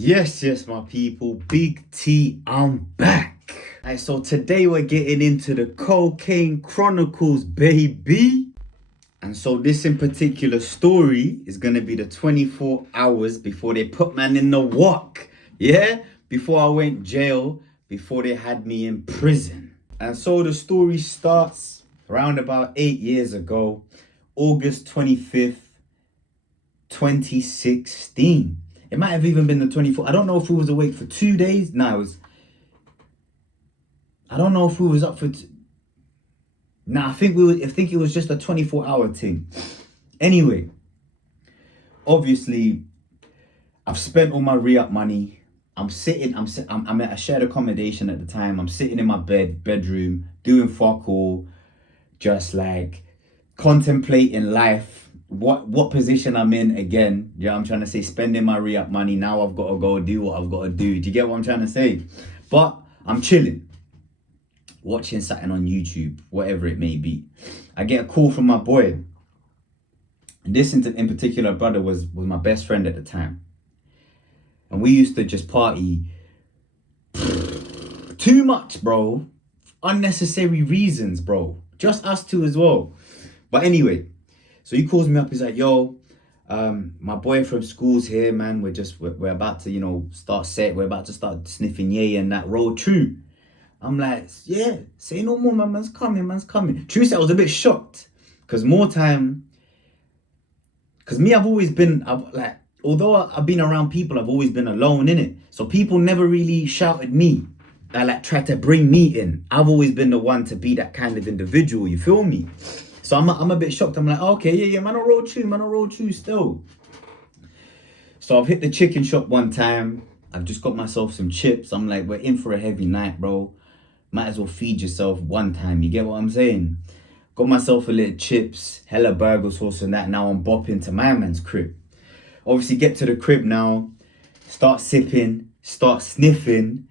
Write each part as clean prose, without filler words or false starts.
Yes, my people. Big T, I'm back. Alright, so today we're getting into the Cocaine Chronicles, baby. And so this in particular story is gonna be the 24 hours before they put man in the wok. Yeah? Before I went jail, before they had me in prison. And so the story starts around about 8 years ago, August 25th, 2016. It might have even been the 24th. I don't know if we was awake for 2 days. No, it was. I don't know if we was up for. Nah, I think it was just a 24-hour thing. Anyway, obviously, I've spent all my re-up money. I'm at a shared accommodation at the time. I'm sitting in my bedroom, doing fuck all, just like contemplating life. What position I'm in again. Yeah, I'm trying to say, spending my re-up money. Now I've got to go do what I've got to do. Do you get what I'm trying to say? But I'm chilling, watching something on YouTube, whatever it may be. I get a call from my boy. And this in particular brother was my best friend at the time. And we used to just party too much, bro. Unnecessary reasons, bro. Just us two as well. But anyway, so he calls me up. He's like, yo, my boy from school's here, man. We're about to, start set. We're about to start sniffing yay and that road true. I'm like, yeah, say no more, man. Man's coming. True said, I was a bit shocked. Because I've always been, although I've been around people, I've always been alone, innit? So people never really shouted me. Tried to bring me in. I've always been the one to be that kind of individual, you feel me? So I'm a bit shocked. I'm like, okay, yeah, man, I'll roll true still. So I've hit the chicken shop one time. I've just got myself some chips. I'm like, we're in for a heavy night, bro. Might as well feed yourself one time. You get what I'm saying? Got myself a little chips, hella burger sauce and that. Now I'm bopping to my man's crib. Obviously get to the crib now. Start sipping, start sniffing.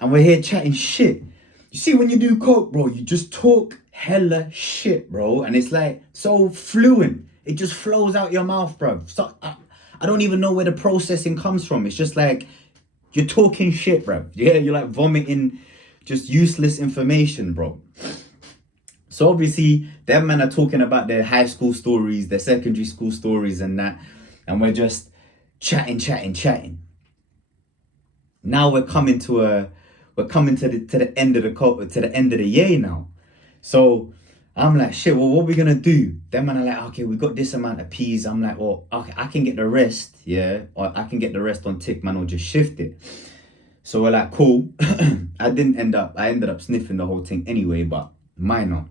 And we're here chatting shit. You see, when you do coke, bro, you just talk hella shit, bro. And it's like so fluent. It just flows out your mouth, bro. So, I don't even know where the processing comes from. It's just like you're talking shit, bro. Yeah, you're like vomiting just useless information, bro. So obviously, them men are talking about their high school stories, their secondary school stories and that. And we're just chatting. Now we're coming to the end of the year now. So I'm like, shit, well, what are we gonna do? Them man are like, okay, we got this amount of peas. I'm like, well, okay, I can get the rest, yeah, or I can get the rest on tick, man, or just shift it. So we're like, cool. I ended up sniffing the whole thing anyway, but minor.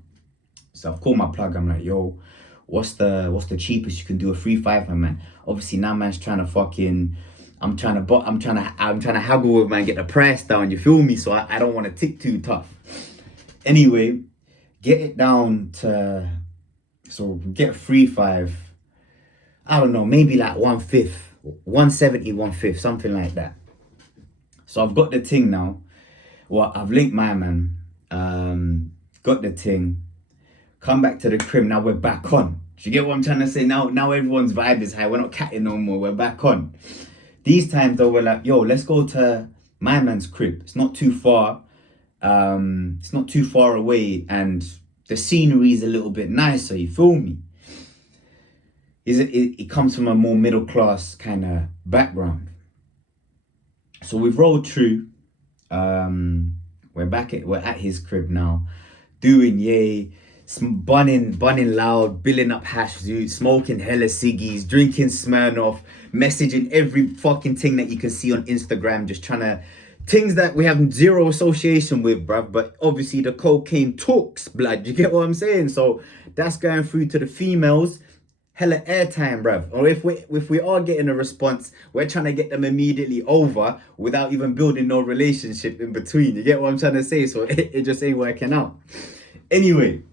So I've called my plug. I'm like, yo, what's the cheapest you can do a 3-5, man? Obviously now man's trying to fucking. I'm trying to haggle with man, get the price down, you feel me? So I don't want to tick too tough. Anyway, get it down to, so get 3-5. I don't know, maybe like 1/5, 170, 1/5, something like that. So I've got the thing now. Well, I've linked my man, got the thing, come back to the crib, now we're back on. Do you get what I'm trying to say? Now everyone's vibe is high, we're not catting no more, we're back on. These times though, we're like, yo, let's go to my man's crib. It's not too far. It's not too far away, and the scenery is a little bit nicer. You feel me? It comes from a more middle class kind of background. So we've rolled through. We're at his crib now, doing yay. Bunning loud, billing up hash zoot, smoking hella ciggies, drinking Smirnoff, messaging every fucking thing that you can see on Instagram, just trying to, things that we have zero association with, bruv, but obviously the cocaine talks, blood, you get what I'm saying? So that's going through to the females, hella airtime, bruv. Or if we are getting a response, we're trying to get them immediately over without even building no relationship in between, you get what I'm trying to say? So it just ain't working out. Anyway,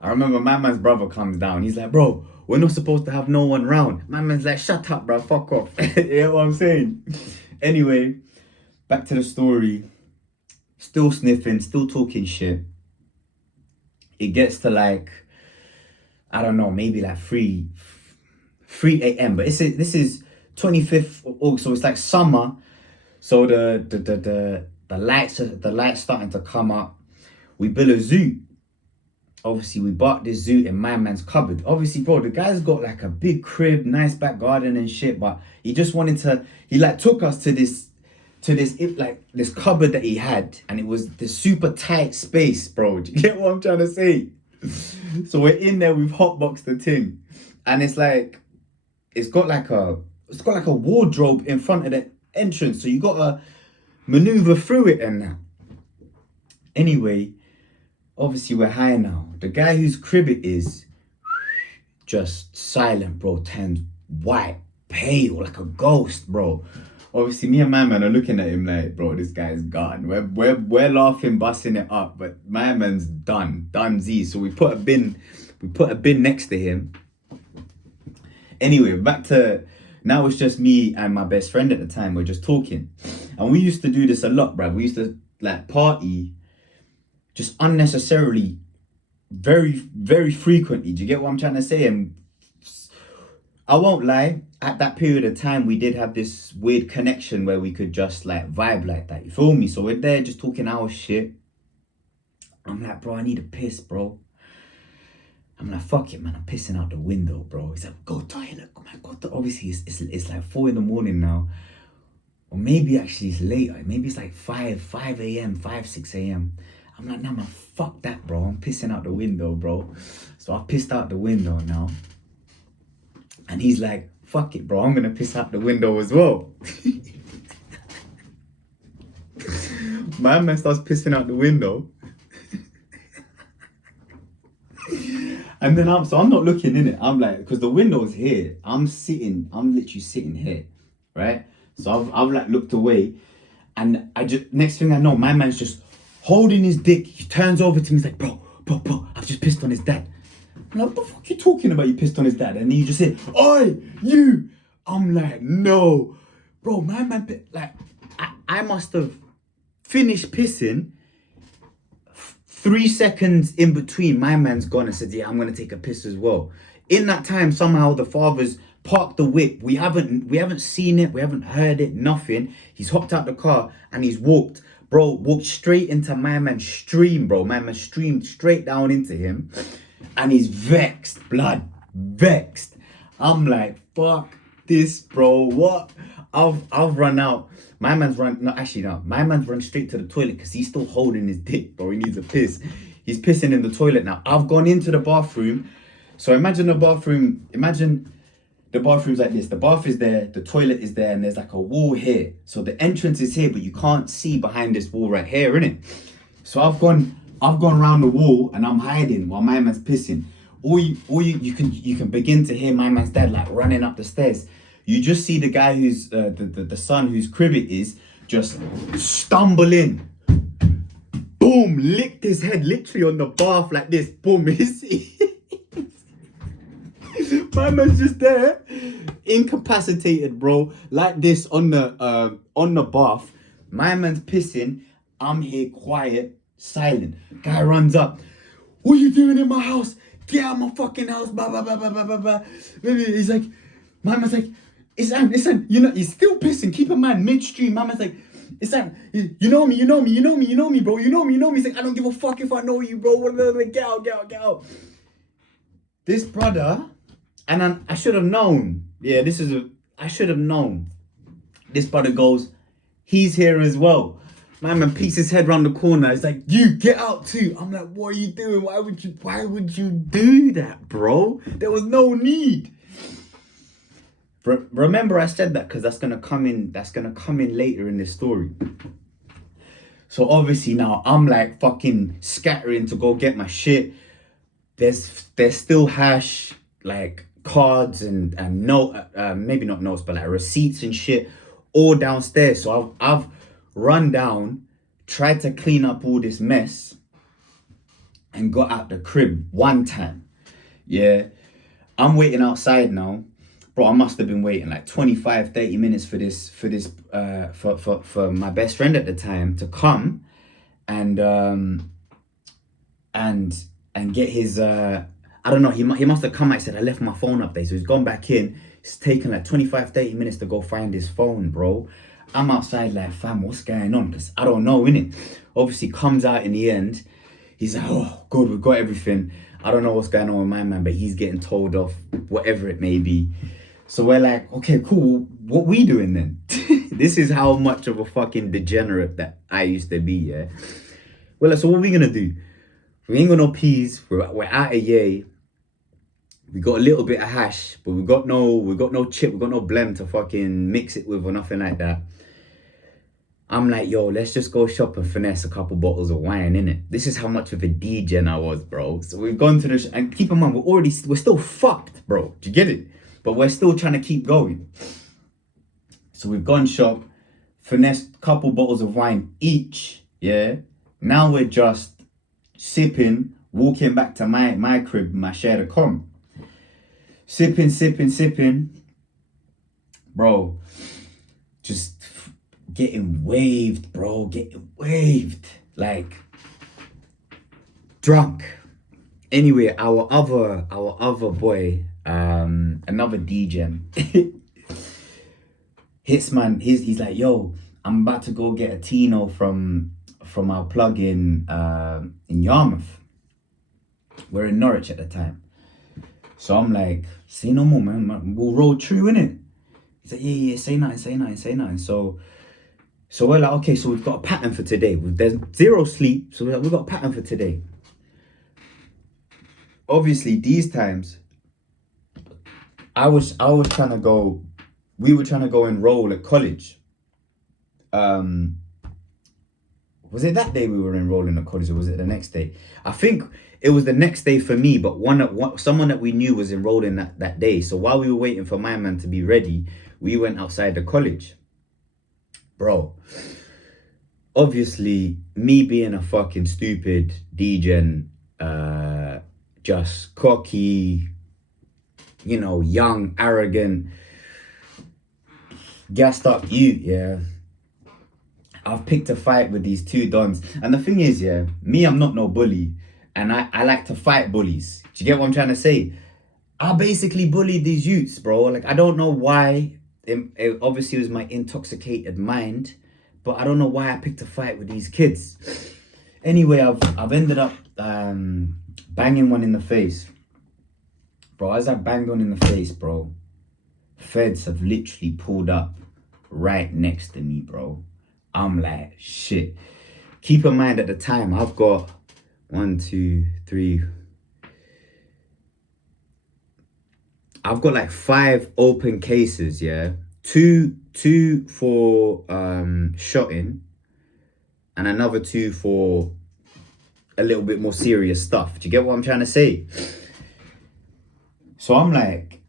I remember my man's brother comes down. He's like, bro, we're not supposed to have no one round. My man's like, shut up, bro, fuck off. You know what I'm saying? Anyway, back to the story. Still sniffing, still talking shit. It gets to like, I don't know, maybe like 3 a.m. But this is 25th of August, so it's like summer. So the lights starting to come up. We build a zoo. Obviously, we bought this zoo in my man's cupboard. Obviously, bro, the guy's got like a big crib, nice back garden and shit, but he just wanted to, he like took us to this cupboard that he had, and it was this super tight space, bro. Do you get what I'm trying to say? So we're in there, we've hotboxed the thing, and it's got like a wardrobe in front of the entrance, so you gotta maneuver through it and that. Anyway, obviously we're high now. The guy whose crib it is, just silent, bro, turned white, pale, like a ghost, bro. Obviously, me and my man are looking at him like, bro, this guy's gone. We're laughing, busting it up, but my man's done Z. So we put a bin next to him. Anyway, back to now. It's just me and my best friend at the time. We're just talking, and we used to do this a lot, bro. We used to like party just unnecessarily, very, very frequently. Do you get what I'm trying to say? And I won't lie, at that period of time, we did have this weird connection where we could just like vibe like that. You feel me? So we're there just talking our shit. I'm like, bro, I need a piss, bro. I'm like, fuck it, man. I'm pissing out the window, bro. He's like, go toilet. Come on, go to. Obviously, it's like 4 a.m. now. Or maybe actually it's later. Maybe it's like 5 a.m., 6 a.m. I'm like, nah, man, fuck that, bro. I'm pissing out the window, bro. So I pissed out the window now. And he's like, fuck it, bro. I'm going to piss out the window as well. My man starts pissing out the window. And then I'm not looking in it. I'm like, because the window's here. I'm literally sitting here, right? So I've like looked away. And next thing I know, my man's just holding his dick. He turns over to me. He's like, bro, I've just pissed on his dad. I'm like, what the fuck are you talking about? You pissed on his dad? And then you just say, oi, you. I'm like, no. Bro, my man, like, I must have finished pissing. 3 seconds in between, my man's gone and said, yeah, I'm going to take a piss as well. In that time, somehow the father's parked the whip. We haven't seen it. We haven't heard it. Nothing. He's hopped out the car and he's walked straight into my man's stream, bro. My man streamed straight down into him. And he's vexed, vexed. I'm like, fuck this, bro. What? I've run out. My man's run straight to the toilet because he's still holding his dick, bro. He needs a piss. He's pissing in the toilet now. I've gone into the bathroom. So imagine the bathroom's like this. The bath is there, the toilet is there, and there's like a wall here. So the entrance is here, but you can't see behind this wall right here, innit? So I've gone around the wall and I'm hiding while my man's pissing. You can begin to hear my man's dad like running up the stairs. You just see the guy who's the son whose crib it is just stumble in. Boom, licked his head literally on the bath like this. Boom, my man's just there, incapacitated, bro, like this on the bath. My man's pissing. I'm here quiet, silent. Guy runs up. What are you doing in my house? Get out of my fucking house. Blah, blah, blah, blah, blah, blah, blah. He's like, my man's like, it's you know, he's still pissing. Keep in mind, midstream. My man's like, it's you know me, bro. You know me. He's like, I don't give a fuck if I know you, bro. Get out. This brother, and I should have known. Yeah, I should have known. This brother goes, he's here as well. My man peeks his head round the corner. He's like, you get out too. I'm like, what are you doing? Why would you do that, bro? There was no need. Remember I said that because that's gonna come in later in this story. So obviously now I'm like fucking scattering to go get my shit. There's still hash, like cards and maybe not notes, but like receipts and shit all downstairs. So I've run down, tried to clean up all this mess, and got out the crib one time. Yeah, I'm waiting outside now. Bro, I must have been waiting like 25, 30 minutes for my best friend at the time to come and get his I don't know, he must have come out and said I left my phone up there. So he's gone back in, It's taken like 25, 30 minutes to go find his phone, bro. I'm outside like, fam, what's going on? Because I don't know, innit? Obviously comes out in the end. He's like, oh, good, we've got everything. I don't know what's going on with my man, but he's getting told off, whatever it may be. So we're like, okay, cool. What we doing then? This is how much of a fucking degenerate that I used to be, yeah? Well, so what are we gonna do? We ain't got no peas. We're out of yay. We got a little bit of hash, but we got no chip, we got no blem to fucking mix it with or nothing like that. I'm like, yo, let's just go shop and finesse a couple bottles of wine, innit? This is how much of a degen I was, bro. So we've gone to the and keep in mind, we're still fucked, bro. Do you get it? But we're still trying to keep going. So we've gone shop, finessed a couple bottles of wine each, yeah? Now we're just sipping, walking back to my crib, my share of com. Sipping, bro. Just getting waved, bro. Getting waved. Like, drunk. Anyway, our other boy, another DJ, hits man, he's like, yo, I'm about to go get a Tino from our plug in Yarmouth. We're in Norwich at the time. So I'm like, say no more, man. We'll roll true, innit? He's like, yeah, say nothing. So we're like, okay, so we've got a pattern for today. There's zero sleep, so we've got a pattern for today. Obviously, these times, we were trying to go enroll at college. Was it that day we were enrolling at college, or was it the next day? I think it was the next day for me, but someone that we knew was enrolling that day. So while we were waiting for my man to be ready, we went outside the college. Bro, obviously, me being a fucking stupid degen, just cocky, young, arrogant, gassed up youth, yeah. I've picked a fight with these two dons. And the thing is, yeah, me, I'm not no bully. And I like to fight bullies. Do you get what I'm trying to say? I basically bullied these youths, bro. Like, I don't know why. It obviously was my intoxicated mind. But I don't know why I picked a fight with these kids. Anyway, I've ended up banging one in the face. Bro, as I banged one in the face, bro, feds have literally pulled up right next to me, bro. I'm like, shit. Keep in mind at the time, I've got 1, 2, 3. I've got like 5 open cases, yeah. Two for shotting, and another 2 for a little bit more serious stuff. Do you get what I'm trying to say? So I'm like,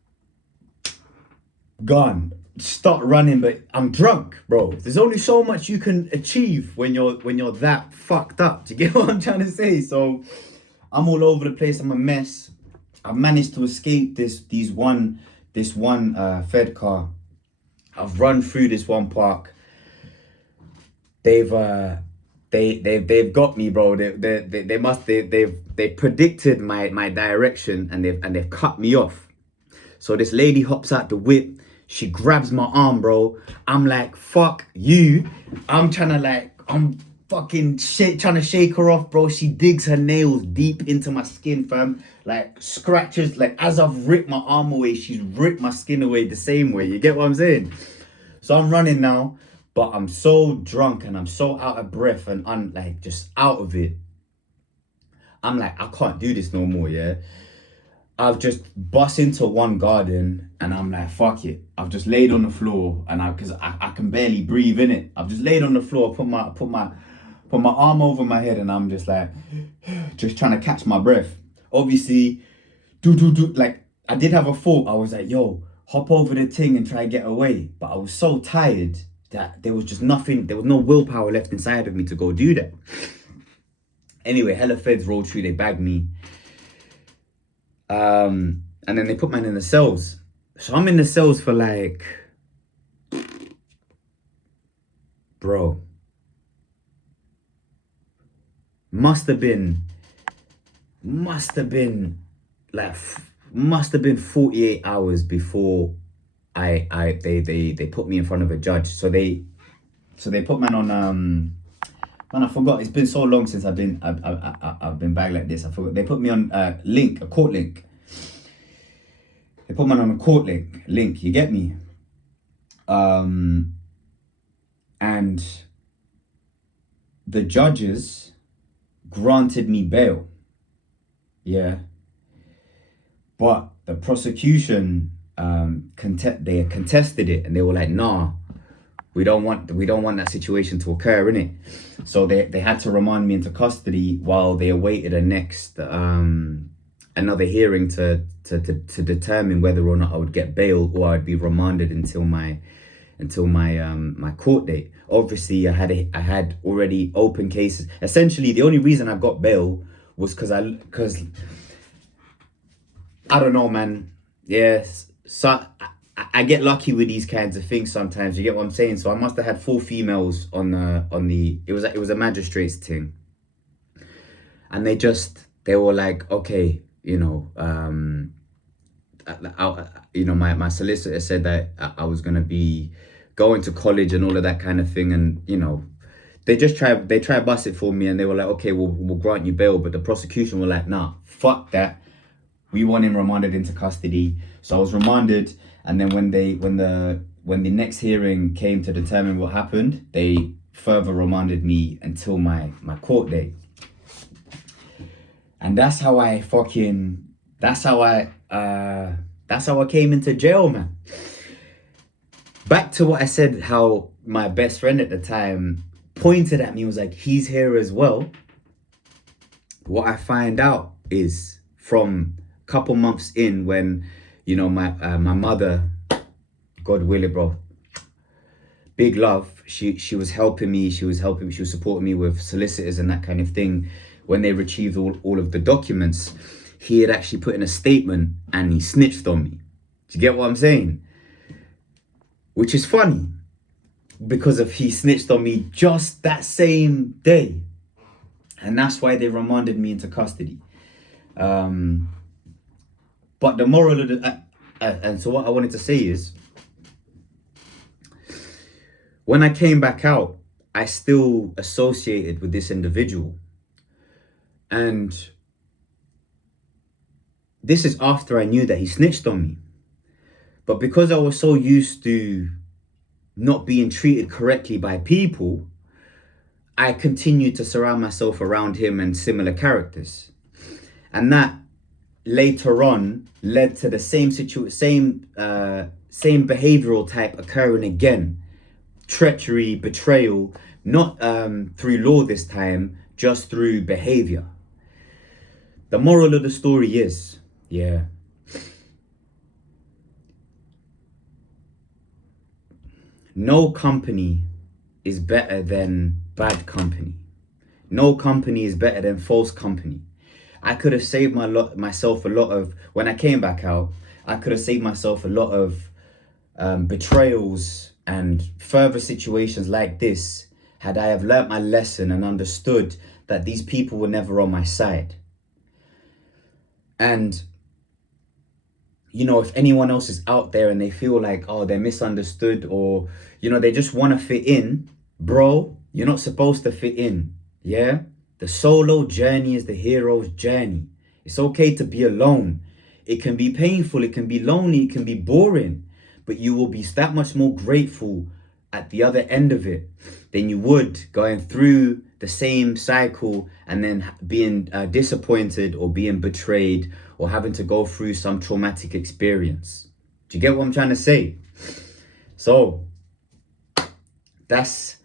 gone. Start running, but I'm drunk, bro. There's only so much you can achieve when you're that fucked up. Do you get what I'm trying to say? So I'm all over the place. I'm a mess. I've managed to escape this one Fed car. I've run through this one park. They've got me, bro. They've predicted my direction, and they've cut me off. So this lady hops out the whip. She grabs my arm, bro. I'm like, fuck you. I'm trying to shake her off, bro. She digs her nails deep into my skin, fam. Like, scratches. Like, as I've ripped my arm away, she's ripped my skin away the same way. You get what I'm saying? So I'm running now, but I'm so drunk and I'm so out of breath and just out of it. I'm like, I can't do this no more, yeah? I've just bust into one garden and I'm like, fuck it. I've just laid on the floor and because I can barely breathe in it. I've just laid on the floor, put my arm over my head, and I'm just like, just trying to catch my breath. Obviously, like, I did have a thought. I was like, yo, hop over the thing and try to get away. But I was so tired that there was just nothing, there was no willpower left inside of me to go do that. Anyway, hella feds rolled through, they bagged me. And then they put man in the cells. So I'm in the cells for like, bro, must have been 48 hours before they put me in front of a judge. So they put man on man, I forgot. It's been so long since I've been back like this. I forgot. They put me on a court link. They put man on a court link. You get me? And the judges granted me bail. Yeah. But the prosecution they contested it, and they were like, nah, we don't want that situation to occur, innit? So they had to remand me into custody while they awaited a next another hearing to determine whether or not I would get bail or I'd be remanded until my court date. Obviously, I had already open cases. Essentially, the only reason I got bail was because I don't know, man. Yes, so I get lucky with these kinds of things sometimes. You get what I'm saying? So I must have had 4 females on the. It was a magistrate's thing, and they were like, okay, my solicitor said that I was gonna be going to college and all of that kind of thing, and they tried bust it for me, and they were like, okay, we'll grant you bail, but the prosecution were like, nah, fuck that. We want him remanded into custody. So I was remanded, and then when the next hearing came to determine what happened, they further remanded me until my court date. And that's how I came into jail, man. Back to what I said, how my best friend at the time pointed at me, was like, he's here as well. What I find out is from couple months in, when my mother, God will it, bro, big love, she was helping me, she was supporting me with solicitors and that kind of thing. When they retrieved all of the documents, he had actually put in a statement and he snitched on me. Do you get what I'm saying? Which is funny, because he snitched on me just that same day, and that's why they remanded me into custody. But the moral of and so what I wanted to say is, when I came back out, I still associated with this individual. And this is after I knew that he snitched on me. But because I was so used to not being treated correctly by people, I continued to surround myself around him and similar characters. And that later on led to the same behavioral type occurring again. Treachery, betrayal, not through law this time, just through behavior. The moral of the story is, no company is better than bad company. No company is better than false company. I could have saved myself a lot of, when I came back out, I could have saved myself a lot of betrayals and further situations like this, had I have learnt my lesson and understood that these people were never on my side. And, if anyone else is out there and they feel like, oh, they're misunderstood, or, they just want to fit in, bro, you're not supposed to fit in, yeah? The solo journey is the hero's journey. It's okay to be alone. It can be painful, it can be lonely, it can be boring, but you will be that much more grateful at the other end of it than you would going through the same cycle and then being disappointed or being betrayed or having to go through some traumatic experience. Do you get what I'm trying to say? So that's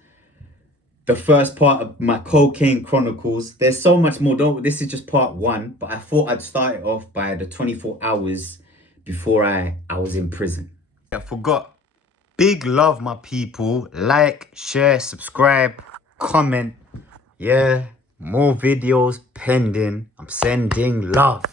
the first part of my Cocaine Chronicles. There's so much more. This is just part 1, but I thought I'd start it off by the 24 hours before I was in prison. I forgot. Big love, my people. Like, share, subscribe, comment. Yeah, more videos pending. I'm sending love.